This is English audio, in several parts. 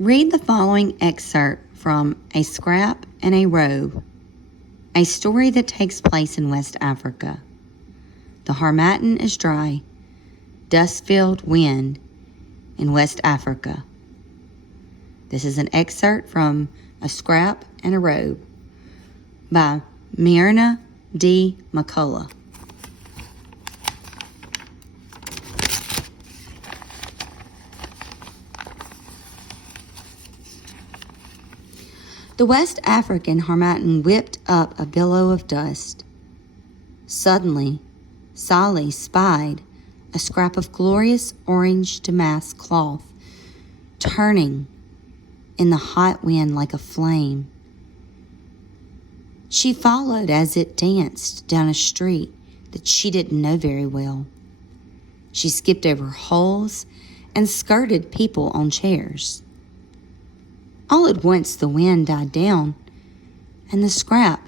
Read the following excerpt from A Scrap and a Robe, a story that takes place in West Africa. The Harmattan is dry, dust-filled wind in West Africa. This is an excerpt from A Scrap and a Robe by Myrna D. McCullough. The West African harmattan whipped up a billow of dust. Suddenly, Sally spied a scrap of glorious orange damask cloth turning in the hot wind like a flame. She followed as it danced down a street that she didn't know very well. She skipped over holes and skirted people on chairs. All at once the wind died down, and the scrap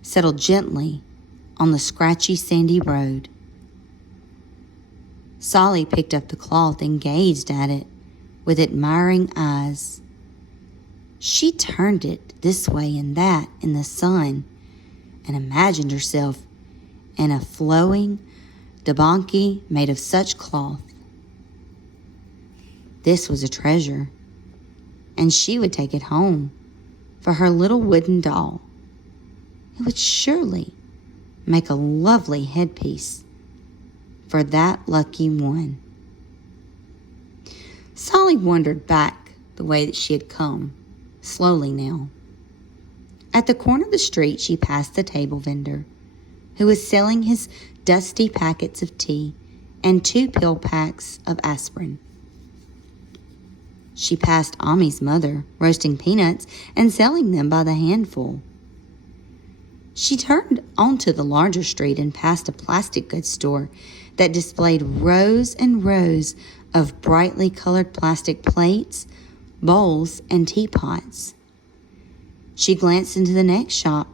settled gently on the scratchy sandy road. Sally picked up the cloth and gazed at it with admiring eyes. She turned it this way and that in the sun and imagined herself in a flowing donkey made of such cloth. This was a treasure, and she would take it home for her little wooden doll. It would surely make a lovely headpiece for that lucky one. Sally wandered back the way that she had come, slowly now. At the corner of the street, she passed the table vendor, who was selling his dusty packets of tea and 2 pill packs of aspirin. She passed Ami's mother, roasting peanuts and selling them by the handful. She turned onto the larger street and passed a plastic goods store that displayed rows and rows of brightly colored plastic plates, bowls, and teapots. She glanced into the next shop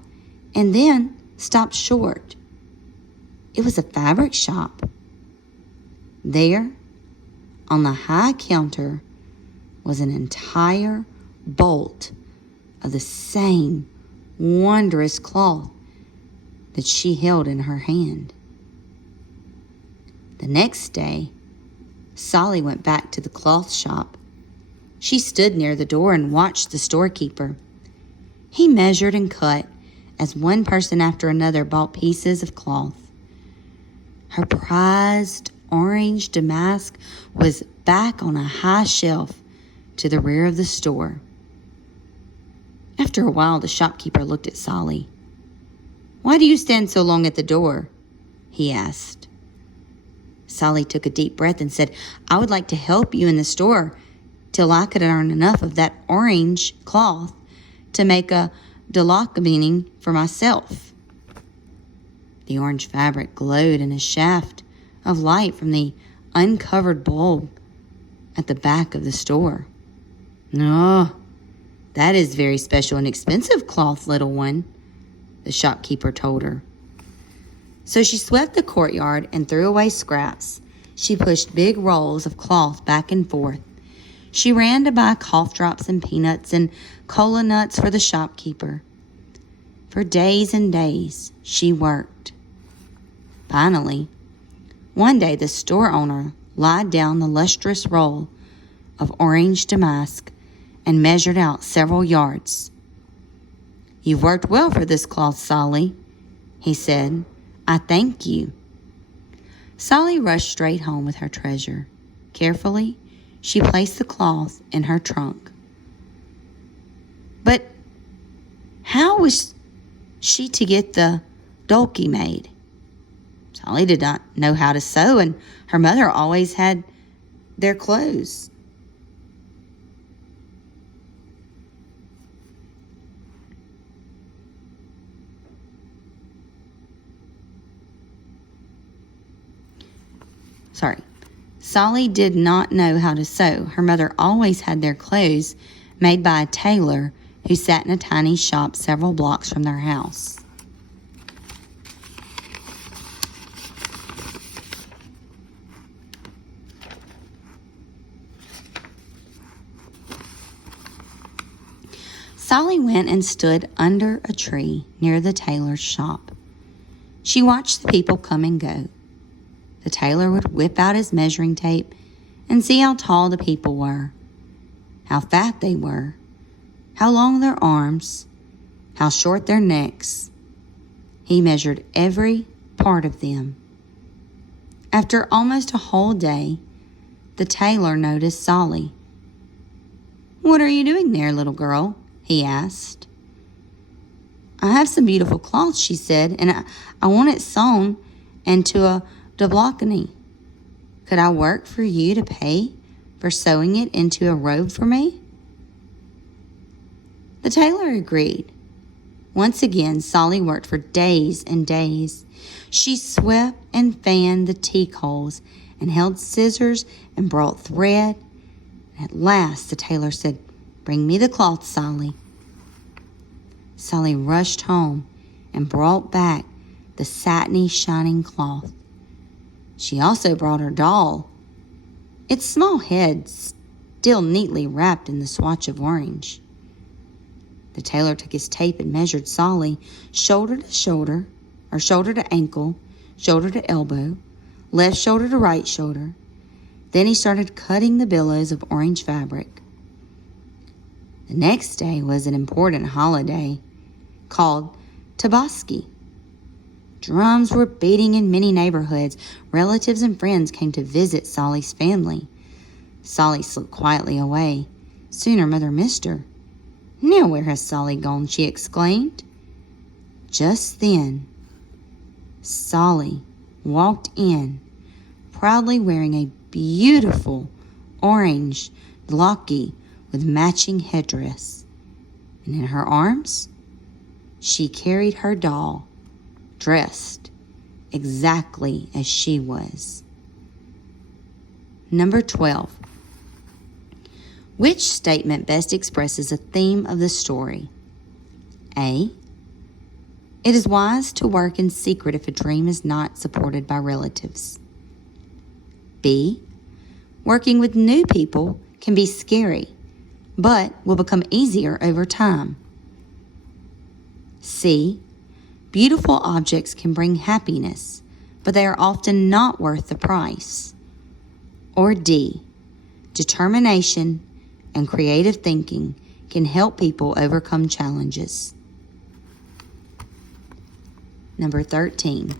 and then stopped short. It was a fabric shop. There, on the high counter, was an entire bolt of the same wondrous cloth that she held in her hand. The next day, Sally went back to the cloth shop. She stood near the door and watched the storekeeper. He measured and cut as one person after another bought pieces of cloth. Her prized orange damask was back on a high shelf to the rear of the store. After a while, the shopkeeper looked at Sally. "Why do you stand so long at the door?" he asked. Sally took a deep breath and said, "I would like to help you in the store till I could earn enough of that orange cloth to make a dalakabini for myself." The orange fabric glowed in a shaft of light from the uncovered bulb at the back of the store. "No, that is very special and expensive cloth, little one," the shopkeeper told her. So she swept the courtyard and threw away scraps. She pushed big rolls of cloth back and forth. She ran to buy cough drops and peanuts and cola nuts for the shopkeeper. For days and days, she worked. Finally, one day the store owner laid down the lustrous roll of orange damask and measured out several yards. "You've worked well for this cloth, Sally," he said. "I thank you." Sally rushed straight home with her treasure. Carefully, she placed the cloth in her trunk. But how was she to get the dolky made? Sally did not know how to sew, and her mother always had their clothes. Sally did not know how to sew. Her mother always had their clothes made by a tailor who sat in a tiny shop several blocks from their house. Sally went and stood under a tree near the tailor's shop. She watched the people come and go. The tailor would whip out his measuring tape and see how tall the people were, how fat they were, how long their arms, how short their necks. He measured every part of them. After almost a whole day, the tailor noticed Sally. "What are you doing there, little girl?" he asked. "I have some beautiful cloth," she said, "and I want it sewn into a doublochany. Could I work for you to pay for sewing it into a robe for me?" The tailor agreed. Once again, Sally worked for days and days. She swept and fanned the teak holes and held scissors and brought thread. At last, the tailor said, "Bring me the cloth, Sally." Sally rushed home and brought back the satiny, shining cloth. She also brought her doll, its small head still neatly wrapped in the swatch of orange. The tailor took his tape and measured Sally shoulder to shoulder, or shoulder to ankle, shoulder to elbow, left shoulder to right shoulder. Then he started cutting the billows of orange fabric. The next day was an important holiday called Tabaski. Drums were beating in many neighborhoods. Relatives and friends came to visit Sally's family. Sally slipped quietly away. Soon her mother missed her. "Now where has Sally gone?" she exclaimed. Just then, Sally walked in, proudly wearing a beautiful orange doublochany with matching headdress. And in her arms, she carried her doll, dressed exactly as she was. Number 12. Which statement best expresses the theme of the story? A. It is wise to work in secret if a dream is not supported by relatives. B. Working with new people can be scary, but will become easier over time. C. Beautiful objects can bring happiness, but they are often not worth the price. Or D. Determination and creative thinking can help people overcome challenges. Number 13.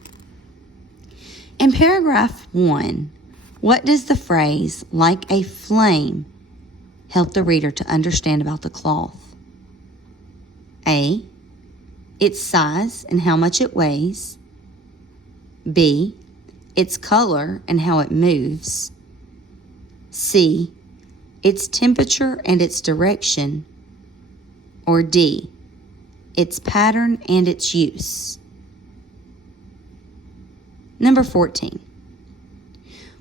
In paragraph 1, what does the phrase "like a flame" help the reader to understand about the cloth? A. Its size and how much it weighs. B. Its color and how it moves. C. Its temperature and its direction. Or D. Its pattern and its use. Number 14.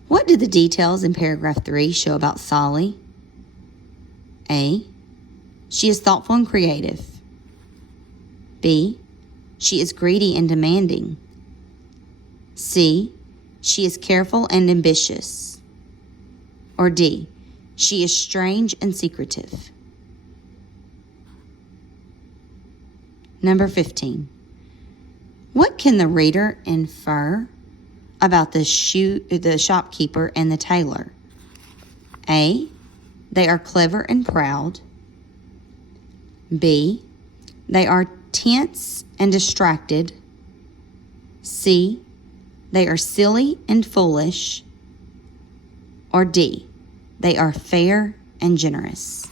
What do the details in paragraph 3 show about Sally? A. She is thoughtful and creative. B. She is greedy and demanding. C. She is careful and ambitious. Or D. She is strange and secretive. Number 15. What can the reader infer about the shopkeeper and the tailor? A. They are clever and proud. B. They are tense and distracted. C. They are silly and foolish. Or D. They are fair and generous.